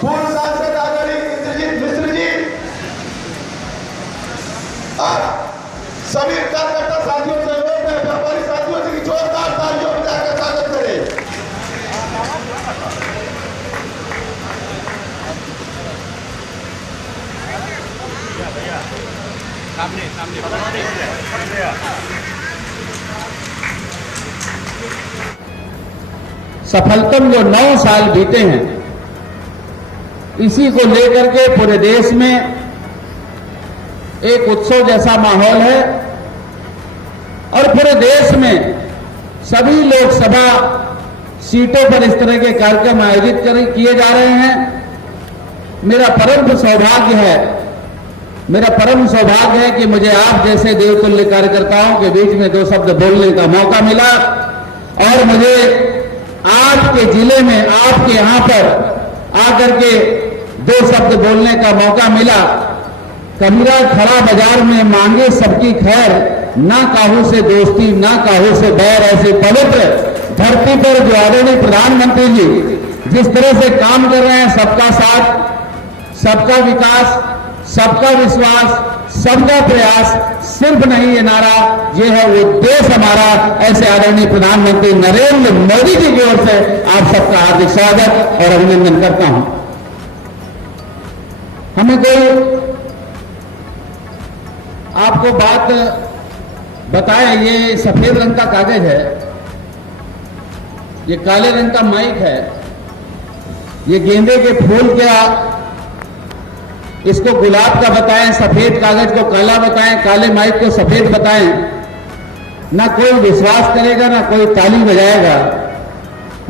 पूर्व सांसद आदरणीय इंद्रजीत मिश्र जी और सभी कार्यकर्ता साथियों से अनुरोध है, व्यापारी साथियों से जोरदार तालियों बजाकर स्वागत करें। सफलतम जो 9 साल बीते हैं, इसी को लेकर के पूरे देश में एक उत्सव जैसा माहौल है और पूरे देश में सभी लोकसभा सीटों पर इस तरह के कार्यक्रम आयोजित किए जा रहे हैं। मेरा परम सौभाग्य है कि मुझे आप जैसे देवतुल्य कार्यकर्ताओं के बीच में 2 शब्द बोलने का मौका मिला और मुझे आपके जिले में आपके यहां पर आकर के 2 शब्द बोलने का मौका मिला। कबीरा खड़ा बाजार में मांगे सबकी खैर, ना काहू से दोस्ती ना काहू से बैर। ऐसे पवित्र धरती पर जो आदरणीय प्रधानमंत्री जी जिस तरह से काम कर रहे हैं, सबका साथ, सबका विकास, सबका विश्वास, सबका प्रयास, सिर्फ नहीं ये नारा, ये है वो देश हमारा। ऐसे आदरणीय प्रधानमंत्री नरेंद्र मोदी जी की ओर से आप सबका हार्दिक स्वागत और अभिनंदन करता हूं। हमें कोई आपको बात बताए, ये सफेद रंग का कागज है, ये काले रंग का माइक है, ये गेंदे के फूल का, इसको गुलाब का बताएं, सफेद कागज को काला बताएं, काले माइक को सफेद बताएं, ना कोई विश्वास करेगा ना कोई ताली बजाएगा।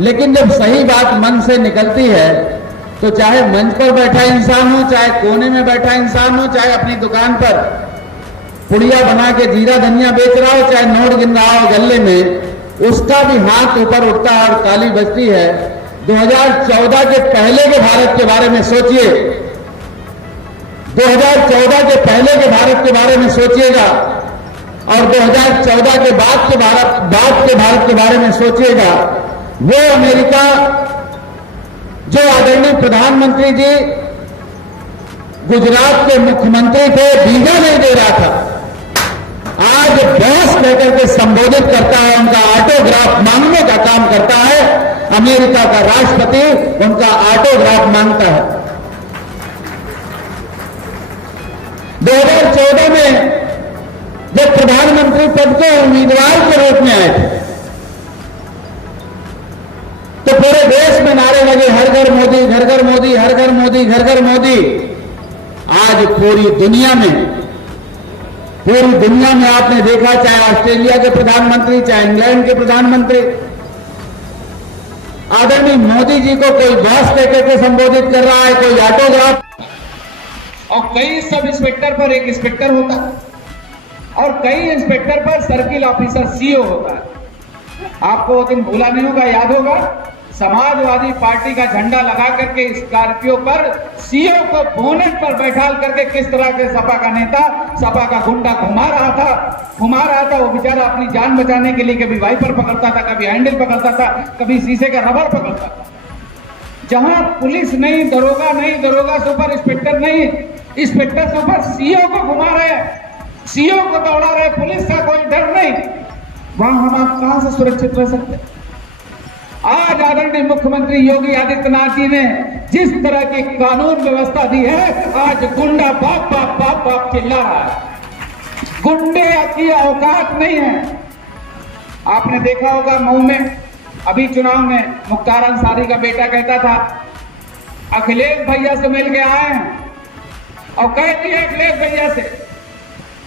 लेकिन जब सही बात मन से निकलती है तो चाहे मंच पर बैठा इंसान हो, चाहे कोने में बैठा इंसान हो, चाहे अपनी दुकान पर पुड़िया बना के जीरा धनिया बेच रहा हो, चाहे नोट गिन रहा हो गले में, उसका भी हाथ ऊपर उठता है और ताली बजती है। 2014 के पहले के भारत के बारे में सोचिए, 2014 के पहले के भारत के बारे में सोचिएगा और 2014 के बाद के भारत के बारे में सोचिएगा। वो अमेरिका जो आदरणीय प्रधानमंत्री जी गुजरात के मुख्यमंत्री थे, वीजा नहीं दे रहा था, आज बॉस कहकर के संबोधित करता है, उनका ऑटोग्राफ मांगने का काम करता है। अमेरिका का राष्ट्रपति उनका ऑटोग्राफ मांगता है। 2014 में जब प्रधानमंत्री पद के उम्मीदवार के रूप में आए थे तो पूरे देश में नारे लगे, हर घर मोदी, घर घर मोदी, हर घर मोदी, घर घर मोदी। आज पूरी दुनिया में आपने देखा, चाहे ऑस्ट्रेलिया के प्रधानमंत्री, चाहे इंग्लैंड के प्रधानमंत्री, आदरणीय मोदी जी को कोई बॉस कहकर के संबोधित कर रहा है, कोई ऑटोग्राफ। और कई सब इंस्पेक्टर पर एक इंस्पेक्टर होता है और कई इंस्पेक्टर पर सर्किल ऑफिसर सीओ होता है। आपको वो दिन भूला नहीं होगा, याद होगा, समाजवादी पार्टी का झंडा लगा करके स्कॉर्पियो पर सीओ को बोनेट पर बैठाल करके किस तरह के सपा का नेता, सपा का गुंडा घुमा रहा था। वो बेचारा अपनी जान बचाने के लिए कभी वाइपर पकड़ता था, कभी हैंडल पकड़ता था, कभी शीशे का रबर पकड़ता था। जहां पुलिस नहीं, दरोगा सुपर इंस्पेक्टर नहीं, इंस्पेक्टर सुपर सीओ को घुमा रहे, सीओ को दौड़ा रहे, पुलिस का कोई डर नहीं, वहां हम आप कहां से सुरक्षित रह सकते? आज आदरणीय मुख्यमंत्री योगी आदित्यनाथ जी ने जिस तरह की कानून व्यवस्था दी है, आज गुंडा बाप बाप बाप बाप चिल्ला रहा है। गुंडे की औकात नहीं है। आपने देखा होगा मऊ में अभी चुनाव में मुख्तार अंसारी का बेटा कहता था अखिलेश भैया से मिल के आए हैं और कह दिया अखिलेश भैया से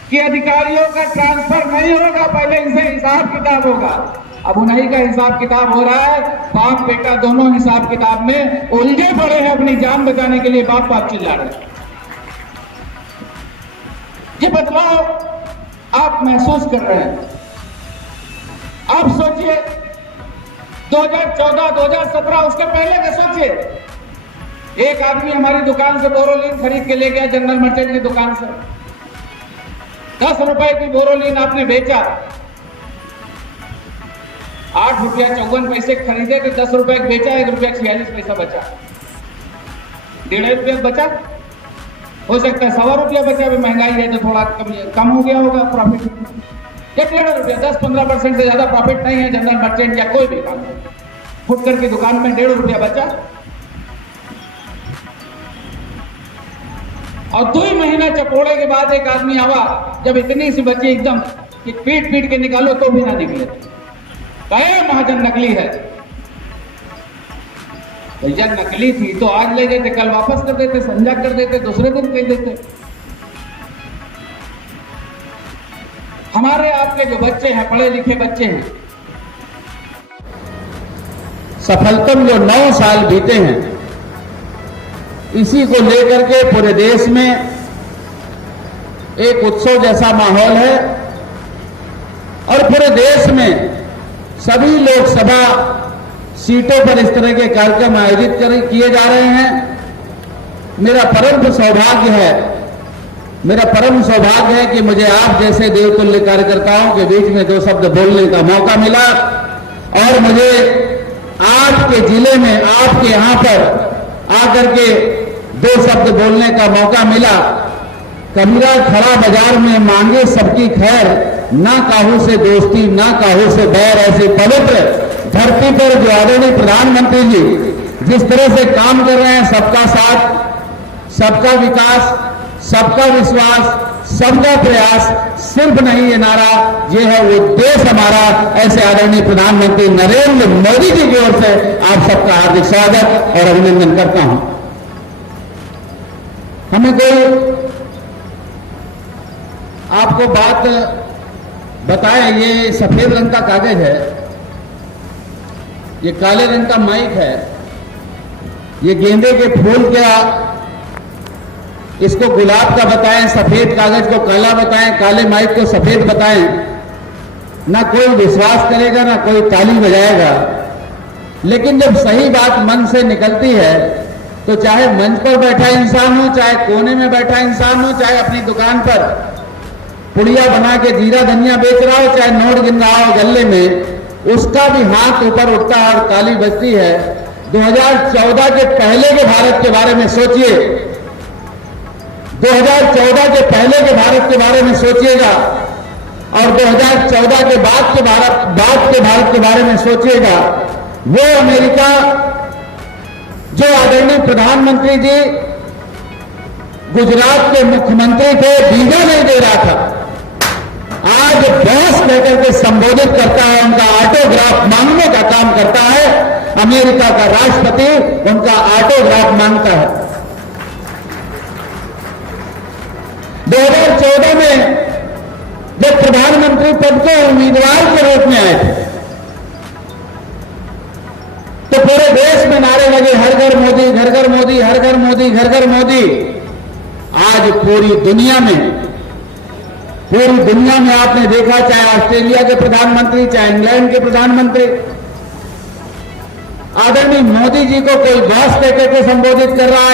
कि अधिकारियों का ट्रांसफर नहीं होगा, पहले इनसे हिसाब किताब होगा। अब उन्हीं का हिसाब किताब हो रहा है। बाप बेटा दोनों हिसाब किताब में उलझे पड़े हैं, अपनी जान बचाने के लिए बाप बाप चिल्ला रहे हैं। ये बदलाव आप महसूस कर रहे हैं। आप सोचिए 2014, 2017, उसके पहले का सोचिए। एक आदमी हमारी दुकान से बोरोलीन खरीद के ले गया, जनरल मर्चेंट की दुकान से 10 रुपए की बोरोलीन आपने बेचा, 8 रुपया 54 पैसे खरीदे थे, 10 रुपए बेचा, 1 रुपया 46 पैसा बचा। 1.5 रुपया बचा, हो सकता है 1.25 रुपया बचा, भी महंगाई है तो थोड़ा कम हो गया होगा प्रॉफिट। 1.5 रुपया 10-15% से ज्यादा प्रॉफिट नहीं है जनरल मर्चेंट या कोई भी काम। फुटकर की दुकान में 1.5 रुपया बचा और 2 महीना चपोड़े के बाद एक आदमी आवा, जब इतनी सी बची एकदम कि पीट पीट के निकालो तो भी ना निकले, कहे महाजन नकली है। भैया नकली थी तो आज ले जाते, कल वापस कर देते, संजा कर देते, दूसरे दिन कह देते। हमारे आपके जो बच्चे हैं, पढ़े लिखे बच्चे हैं, सफलतम जो 9 साल बीते हैं, इसी को लेकर के पूरे देश में एक उत्सव जैसा माहौल है और पूरे देश में सभी लोकसभा सीटों पर इस तरह के कार्यक्रम आयोजित किए जा रहे हैं। मेरा परम सौभाग्य है कि मुझे आप जैसे देवतुल्य कार्यकर्ताओं के बीच में 2 शब्द बोलने का मौका मिला और मुझे आपके जिले में, आपके यहां पर आकर के 2 शब्द बोलने का मौका मिला। कबीरा खड़ा बाजार में मांगे सबकी खैर, ना काहू से दोस्ती ना काहू से बैर। ऐसी पवित्र धरती पर जो आदरणीय प्रधानमंत्री जी जिस तरह से काम कर रहे हैं, सबका साथ, सबका विकास, सबका विश्वास, सबका प्रयास, सिर्फ नहीं ये नारा, ये है उद्देश्य हमारा। ऐसे आदरणीय प्रधानमंत्री नरेंद्र मोदी जी की ओर से आप सबका हार्दिक स्वागत और अभिनंदन करता हूं। हमें कोई आपको बात बताए, ये सफेद रंग का कागज है, ये काले रंग का माइक है, ये गेंदे के फूल का, इसको गुलाब का बताएं, सफेद कागज को काला बताएं, काले माइक को सफेद बताएं, ना कोई विश्वास करेगा ना कोई ताली बजाएगा। लेकिन जब सही बात मन से निकलती है तो चाहे मंच पर बैठा इंसान हो, चाहे कोने में बैठा इंसान हो, चाहे अपनी दुकान पर पुड़िया बना के जीरा धनिया बेच रहा हो, चाहे नोट गिन रहा हो गले में, उसका भी हाथ ऊपर उठता है और ताली बजती है। 2014 के पहले के भारत के बारे में सोचिए, 2014 के पहले के भारत के बारे में सोचिएगा और 2014 के बाद के भारत के बारे में सोचिएगा। वो अमेरिका जो आदरणीय प्रधानमंत्री जी गुजरात के मुख्यमंत्री थे, वीजा नहीं दे रहा था, आज बॉस कहकर के संबोधित करता है, उनका ऑटोग्राफ मांगने का काम करता है। अमेरिका का राष्ट्रपति उनका ऑटोग्राफ मांगता है। 2014 में जब प्रधानमंत्री पद के उम्मीदवार के रूप में आए थे तो पूरे देश में नारे लगे, हर घर मोदी, घर घर मोदी, हर घर मोदी, घर घर मोदी। आज पूरी दुनिया में आपने देखा, चाहे ऑस्ट्रेलिया के प्रधानमंत्री, चाहे इंग्लैंड के प्रधानमंत्री, आदरणीय मोदी जी को कोई बॉस कहकर के संबोधित कर रहा है।